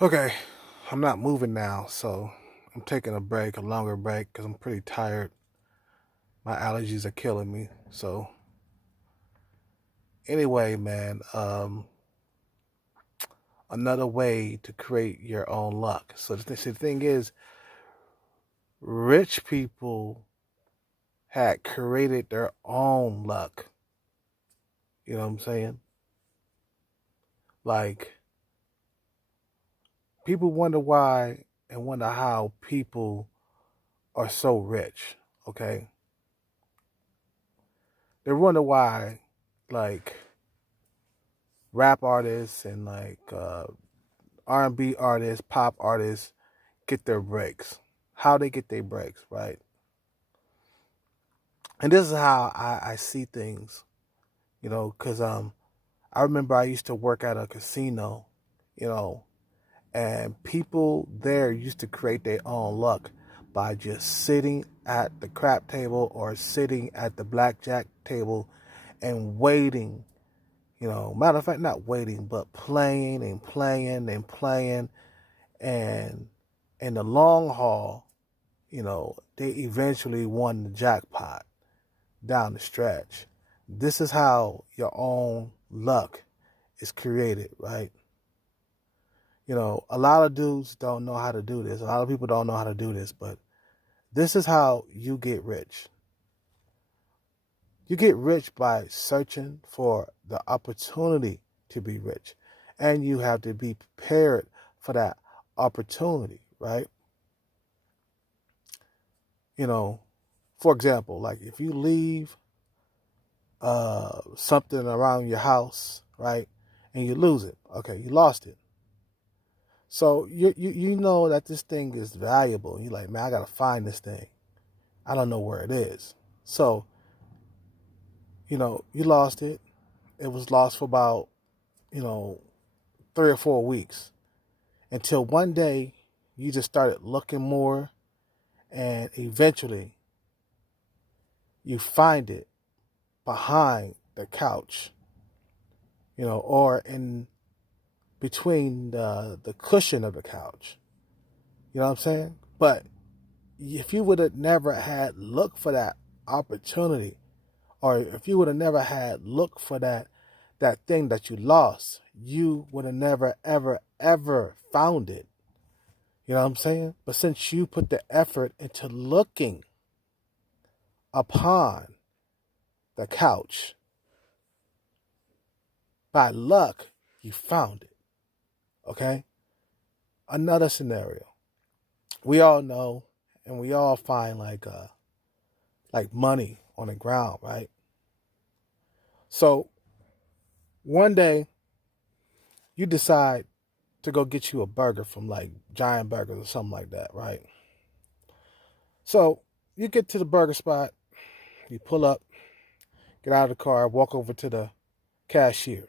Okay, I'm not moving now, so I'm taking a break, a longer break, because I'm pretty tired. My allergies are killing me. So, anyway, man, another way to create your own luck. So, the thing is, rich people had created their own luck. You know what I'm saying? Like, people wonder why and wonder how people are so rich, okay? They wonder why, like, rap artists and R&B artists, pop artists get their breaks. How they get their breaks, right? And this is how I see things, because I remember I used to work at a casino, you know, and people there used to create their own luck by just sitting at the crap table or sitting at the blackjack table and waiting. Matter of fact, not waiting, but playing and playing and playing. And in the long haul, they eventually won the jackpot down the stretch. This is how your own luck is created, right? A lot of dudes don't know how to do this. A lot of people don't know how to do this, but this is how you get rich. You get rich by searching for the opportunity to be rich. And you have to be prepared for that opportunity, right? For example, like if you leave something around your house, right, and you lose it, okay, you lost it. So you know that this thing is valuable. You're like, man, I gotta find this thing. I don't know where it is. So you lost it. It was lost for about you know 3 or 4 weeks until one day you just started looking more, and eventually you find it behind the couch, or in between the cushion of the couch. You know what I'm saying? But if you would have never had looked for that opportunity, or if you would have never had looked for that thing that you lost, you would have never ever ever found it. You know what I'm saying? But since you put the effort into looking upon the couch, by luck you found it. Okay? Another scenario. We all know and we all find like money on the ground, right? So one day you decide to go get you a burger from like Giant Burgers or something like that, right? So you get to the burger spot, you pull up, get out of the car, walk over to the cashier.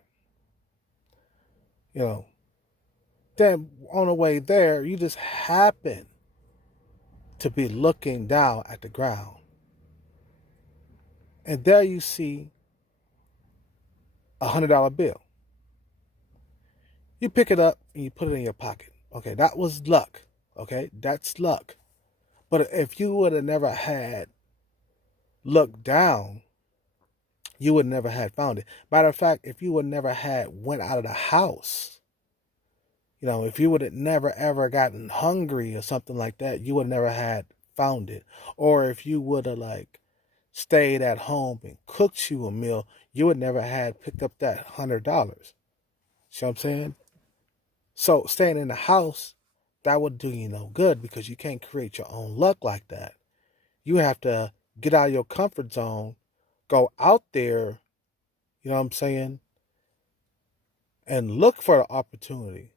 You know, then on the way there, you just happen to be looking down at the ground. And there you see $100 bill. You pick it up and you put it in your pocket. Okay, that was luck. Okay, that's luck. But if you would have never had looked down, you would never had found it. Matter of fact, if you would never had went out of the house, if you would have never ever gotten hungry or something like that, you would never had found it. Or if you would have like stayed at home and cooked you a meal, you would never had picked up that $100. See what I'm saying? So staying in the house, that would do you no good because you can't create your own luck like that. You have to get out of your comfort zone, go out there, you know what I'm saying, and look for the opportunity,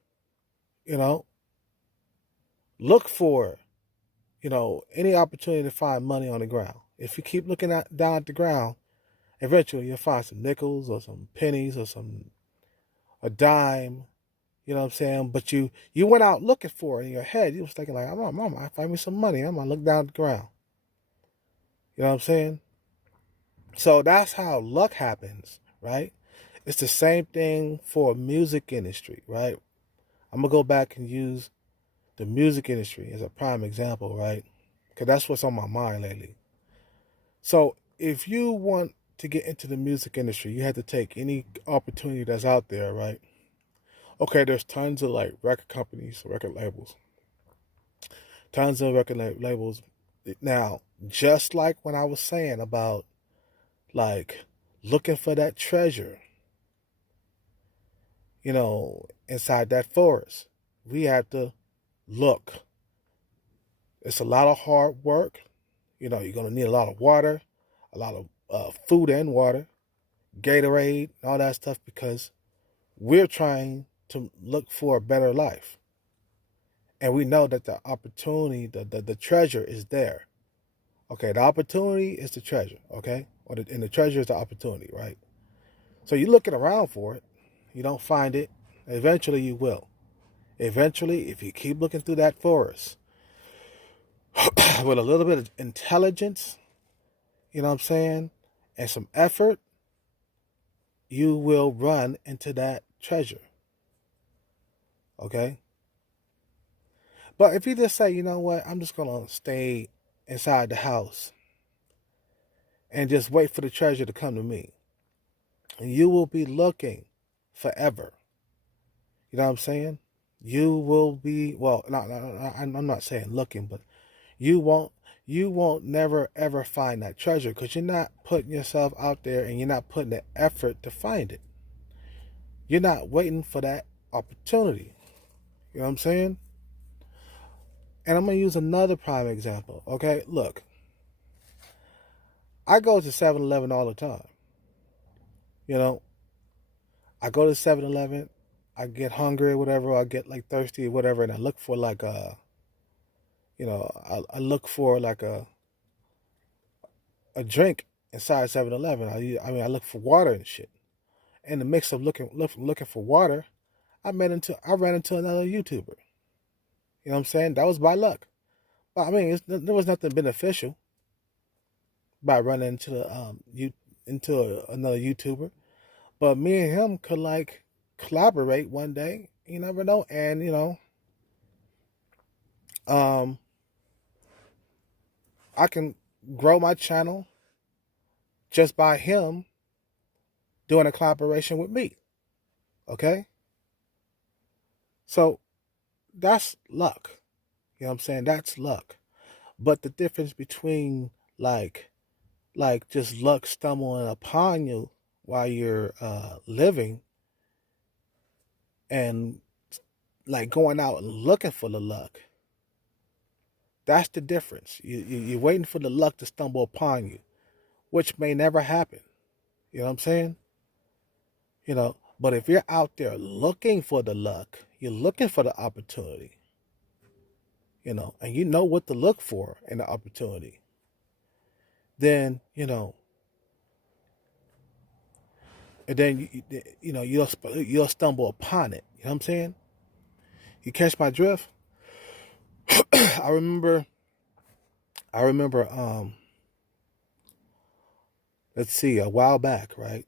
you know, look for, any opportunity to find money on the ground. If you keep looking down at the ground, eventually you'll find some nickels or some pennies or a dime, you know what I'm saying? But you went out looking for it in your head. You was thinking like, I'm gonna find me some money. I'm gonna look down at the ground. You know what I'm saying? So that's how luck happens, right? It's the same thing for music industry, right? I'm gonna go back and use the music industry as a prime example, right? Because that's what's on my mind lately. So if you want to get into the music industry, you have to take any opportunity that's out there, right? Okay, there's tons of like record companies, record labels, tons of labels. Now, just like when I was saying about like looking for that treasure, inside that forest, we have to look. It's a lot of hard work. You're going to need a lot of water, a lot of food and water, Gatorade, all that stuff, because we're trying to look for a better life. And we know that the opportunity, the treasure is there. Okay, the opportunity is the treasure, okay? And the treasure is the opportunity, right? So you're looking around for it. You don't find it. Eventually you will. Eventually, if you keep looking through that forest with a little bit of intelligence, you know what I'm saying, and some effort, you will run into that treasure. Okay? But if you just say, you know what, I'm just going to stay inside the house and just wait for the treasure to come to me, you will be looking forever. You know what I'm saying? You will be, well, I'm not saying looking, but you won't never ever find that treasure because you're not putting yourself out there and you're not putting the effort to find it. You're not waiting for that opportunity. You know what I'm saying? And I'm going to use another prime example. Okay, look. I go to 7-Eleven all the time. I go to 7-Eleven, I get hungry or whatever, I get like thirsty or whatever, and I look for like I look for like a drink inside 7-Eleven. I look for water and shit. In the mix of looking for water, I ran into another YouTuber. You know what I'm saying? That was by luck. But I mean, there was nothing beneficial by running into another YouTuber. But me and him could like collaborate one day. You never know. And um, I can grow my channel just by him doing a collaboration with me. Okay? So that's luck. You know what I'm saying? That's luck. But the difference between like just luck stumbling upon you while you're living and like going out and looking for the luck, that's the difference. You're waiting for the luck to stumble upon you, which may never happen. You know what I'm saying? But if you're out there looking for the luck, you're looking for the opportunity, and you know what to look for in the opportunity, then, and then, you'll stumble upon it. You know what I'm saying? You catch my drift? I remember, let's see, a while back, right?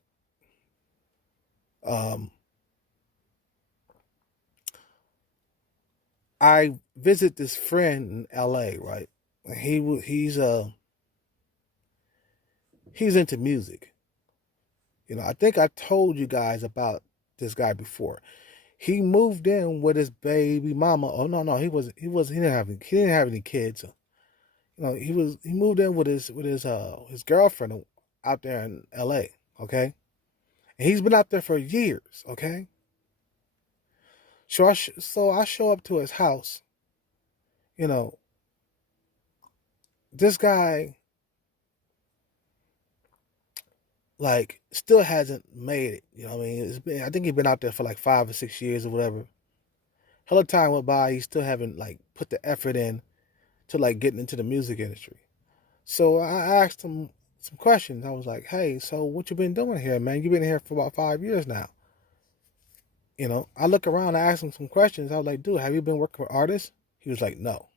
I visit this friend in LA, right? He's into music. I think I told you guys about this guy before. He moved in with his baby mama. Oh no, he didn't have any kids. He moved in with his girlfriend out there in LA, okay? And he's been out there for years, okay? So I show up to his house. This guy like still hasn't made it. You know what I mean? I think he's been out there for like 5 or 6 years or whatever. Hell of time went by, he still haven't like put the effort in to like getting into the music industry. So I asked him some questions. I was like, "Hey, so what you been doing here, man? You've been here for about 5 years now." I look around, I asked him some questions. I was like, "Dude, have you been working with artists?" He was like, "No."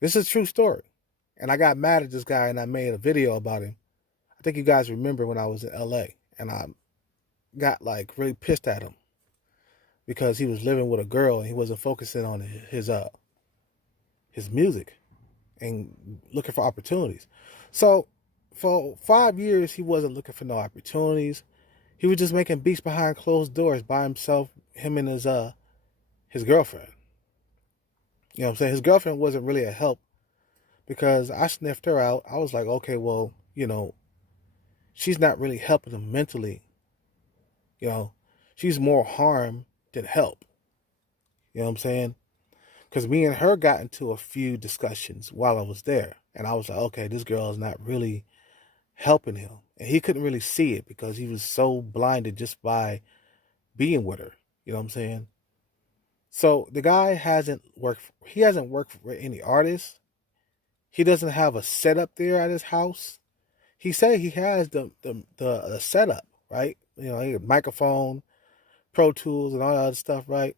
This is a true story. And I got mad at this guy and I made a video about him. I think you guys remember when I was in LA and I got like really pissed at him because he was living with a girl and he wasn't focusing on his music and looking for opportunities. So for 5 years he wasn't looking for no opportunities. He was just making beats behind closed doors by himself, him and his girlfriend. You know what I'm saying? His girlfriend wasn't really a help because I sniffed her out. I was like, okay, well, she's not really helping him mentally. You know, she's more harm than help. You know what I'm saying? Because me and her got into a few discussions while I was there. And I was like, okay, this girl is not really helping him. And he couldn't really see it because he was so blinded just by being with her. You know what I'm saying? So the guy he hasn't worked for any artists. He doesn't have a setup there at his house. He said he has the setup, right? He had microphone, Pro Tools, and all that other stuff, right?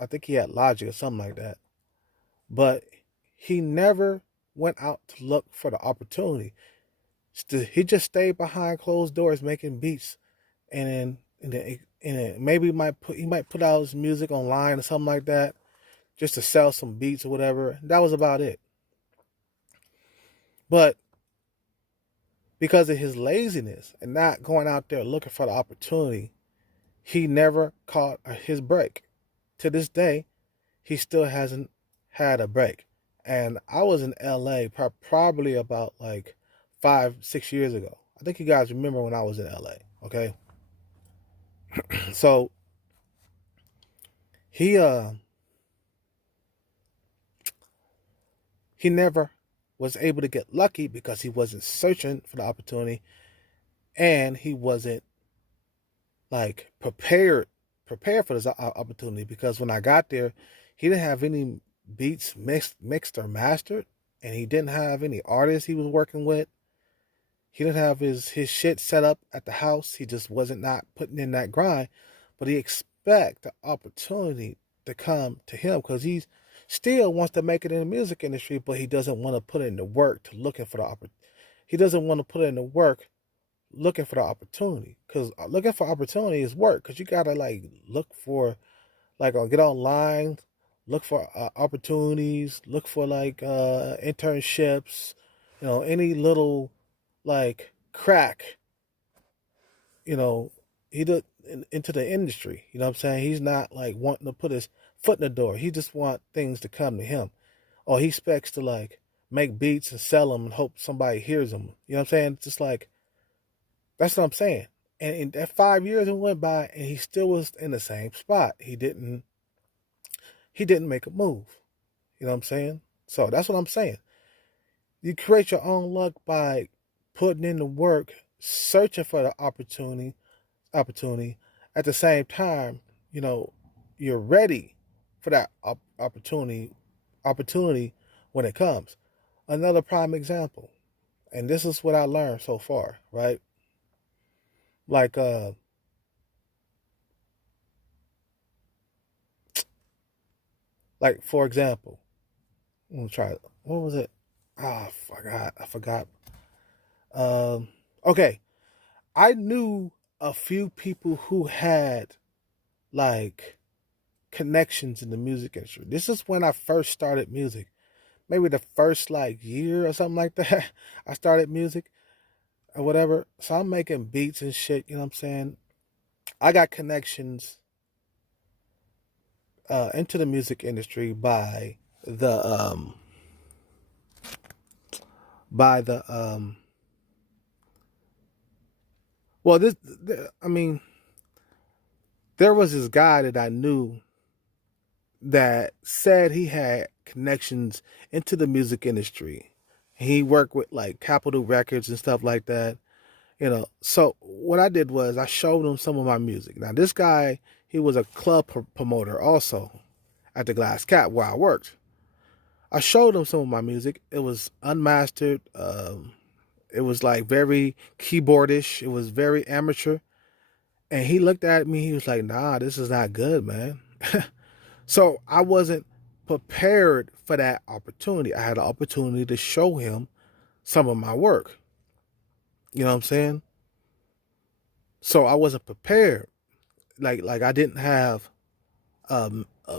I think he had Logic or something like that. But he never went out to look for the opportunity. He just stayed behind closed doors making beats, and then maybe he might put out his music online or something like that, just to sell some beats or whatever. That was about it. But because of his laziness and not going out there looking for the opportunity, he never caught his break. To this day, he still hasn't had a break. And I was in LA probably about like 5-6 years ago. I think you guys remember when I was in LA, okay? So he never was able to get lucky because he wasn't searching for the opportunity, and he wasn't like prepared for this opportunity, because when I got there, he didn't have any beats mixed or mastered, and he didn't have any artists he was working with. He didn't have his shit set up at the house. He just wasn't not putting in that grind, but he expect the opportunity to come to him because he's still wants to make it in the music industry, but he doesn't want to put in the work to looking for the opportunity. He doesn't want to put in the work looking for the opportunity, because looking for opportunity is work, because you gotta like look for get online, look for opportunities, look for internships, any little like crack, you know he did into the industry. You know what I'm saying? He's not like wanting to put his foot in the door. He just want things to come to him, or he expects to like make beats and sell them and hope somebody hears them. You know what I'm saying? It's just like, that's what I'm saying. And in that 5 years it went by, and he still was in the same spot. He didn't make a move. You know what I'm saying? So that's what I'm saying. You create your own luck by putting in the work, searching for the opportunity. At the same time, you're ready for that opportunity when it comes. Another prime example, and this is what I learned so far, right? Like for example, I'm gonna try it. What was it? Ah, I forgot. Okay, I knew a few people who had like connections in the music industry. This is when I first started music. Maybe the first like year or something like that. I started music or whatever. So I'm making beats and shit, you know what I'm saying? I got connections into the music industry by the well, I mean, there was this guy that I knew that said he had connections into the music industry. He worked with like Capitol Records and stuff like that. So what I did was I showed him some of my music. Now this guy, he was a club promoter also at the Glass Cat where I worked. I showed him some of my music. It was unmastered. It was like very keyboardish. It was very amateur. And he looked at me. He was like, "Nah, this is not good, man." So I wasn't prepared for that opportunity. I had an opportunity to show him some of my work. You know what I'm saying? So I wasn't prepared. Like I didn't have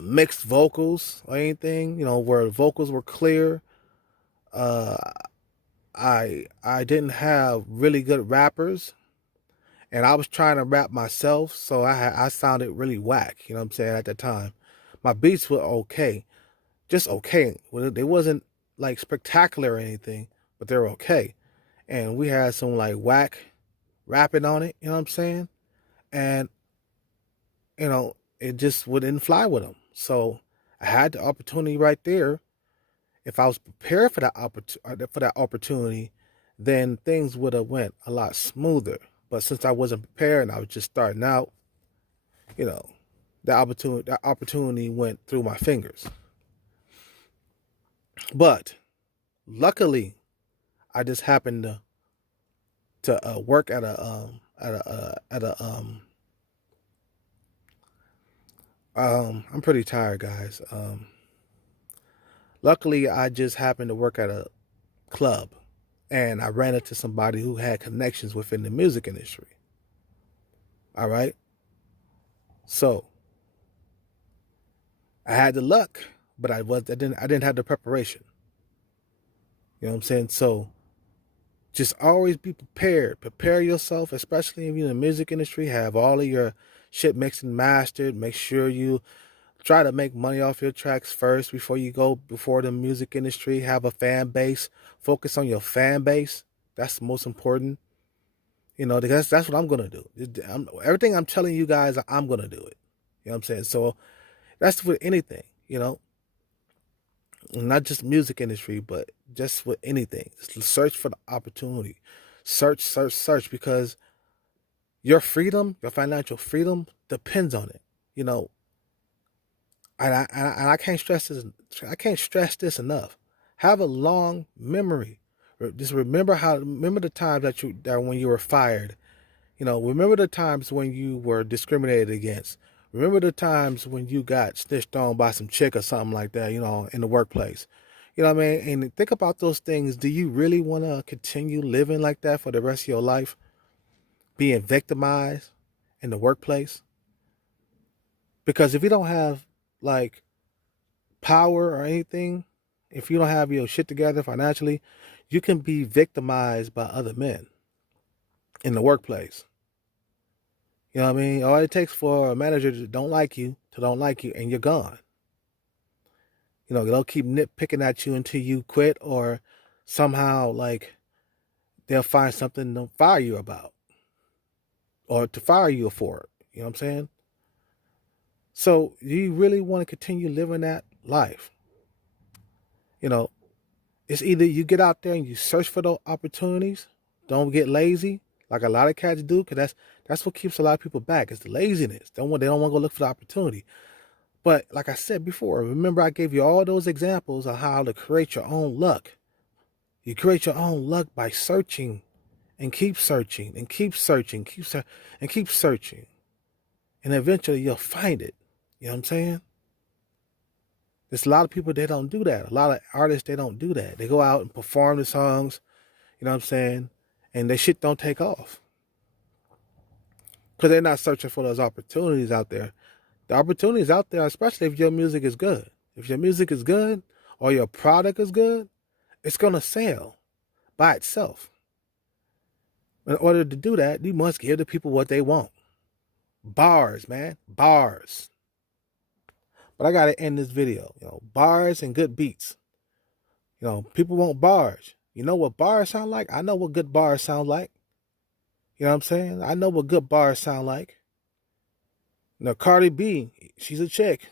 mixed vocals or anything, where the vocals were clear. Uh, I didn't have really good rappers, and I was trying to rap myself, so I sounded really whack. You know what I'm saying? At the time, my beats were okay, just okay. Well, they wasn't like spectacular or anything, but they're okay. And we had some like whack rapping on it. You know what I'm saying? And it just wouldn't fly with them. So I had the opportunity right there. If I was prepared for that opportunity, then things would have went a lot smoother. But since I wasn't prepared and I was just starting out, you know, that opportunity went through my fingers. But luckily, I just happened to work at a I'm pretty tired, guys. Luckily, I just happened to work at a club, and I ran into somebody who had connections within the music industry. All right, so I had the luck, but I didn't have the preparation. You know what I'm saying? So just always be prepared. Prepare yourself, especially if you're in the music industry. Have all of your shit mixed and mastered. Make sure you try to make money off your tracks first before you go before the music industry. Have a fan base. Focus on your fan base. That's the most important. Because that's what I'm gonna do. Everything I'm telling you guys, I'm gonna do it. You know what I'm saying? So that's with anything. Not just music industry, but just with anything. Search for the opportunity. Search, search, search, because your freedom, your financial freedom, depends on it. You know, and I can't stress this. I can't stress this enough. Have a long memory. Just remember the times that when you were fired. Remember the times when you were discriminated against. Remember the times when you got snitched on by some chick or something like that, in the workplace. You know what I mean? And think about those things. Do you really want to continue living like that for the rest of your life? Being victimized in the workplace? Because if you don't have like power or anything, if you don't have your shit together financially, you can be victimized by other men in the workplace. You know what I mean? All it takes for a manager to don't like you, and you're gone. They'll keep nitpicking at you until you quit, or somehow like they'll find something to fire you about or to fire you for it. You know what I'm saying? So do you really want to continue living that life? You know, it's either you get out there and you search for those opportunities, don't get lazy like a lot of cats do, because that's what keeps a lot of people back. It's the laziness. They don't want to go look for the opportunity. But like I said before, remember I gave you all those examples of how to create your own luck. You create your own luck by searching and keep searching and keep searching, and keep searching. And eventually you'll find it. You know what I'm saying? There's a lot of people, they don't do that. A lot of artists, they don't do that. They go out and perform the songs, you know what I'm saying? And their shit don't take off. Because they're not searching for those opportunities out there. The opportunities out there, especially if your music is good. If your music is good or your product is good, it's going to sell by itself. In order to do that, you must give the people what they want. Bars, man. Bars. But I got to end this video. Bars and good beats. People want bars. You know what bars sound like? I know what good bars sound like. You know what I'm saying? I know what good bars sound like. Cardi B, she's a chick.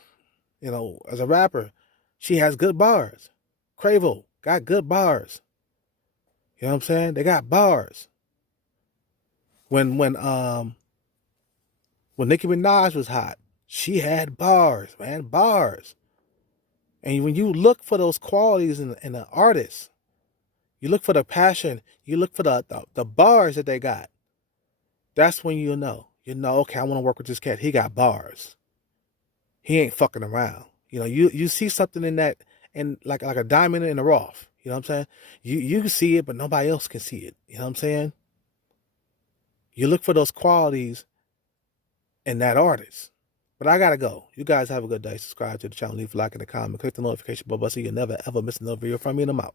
As a rapper, she has good bars. Quavo got good bars. You know what I'm saying? They got bars. When Nicki Minaj was hot, she had bars, man, bars. And when you look for those qualities in an artist, you look for the passion, you look for the bars that they got. That's when you know, okay, I want to work with this cat. He got bars. He ain't fucking around. You see something in that, and like a diamond in the rough. You know what I'm saying? You can see it, but nobody else can see it. You know what I'm saying? You look for those qualities in that artist. But I gotta go. You guys have a good day. Subscribe to the channel, leave a like in the comment, click the notification bell so you never ever miss another video from me, and I'm out.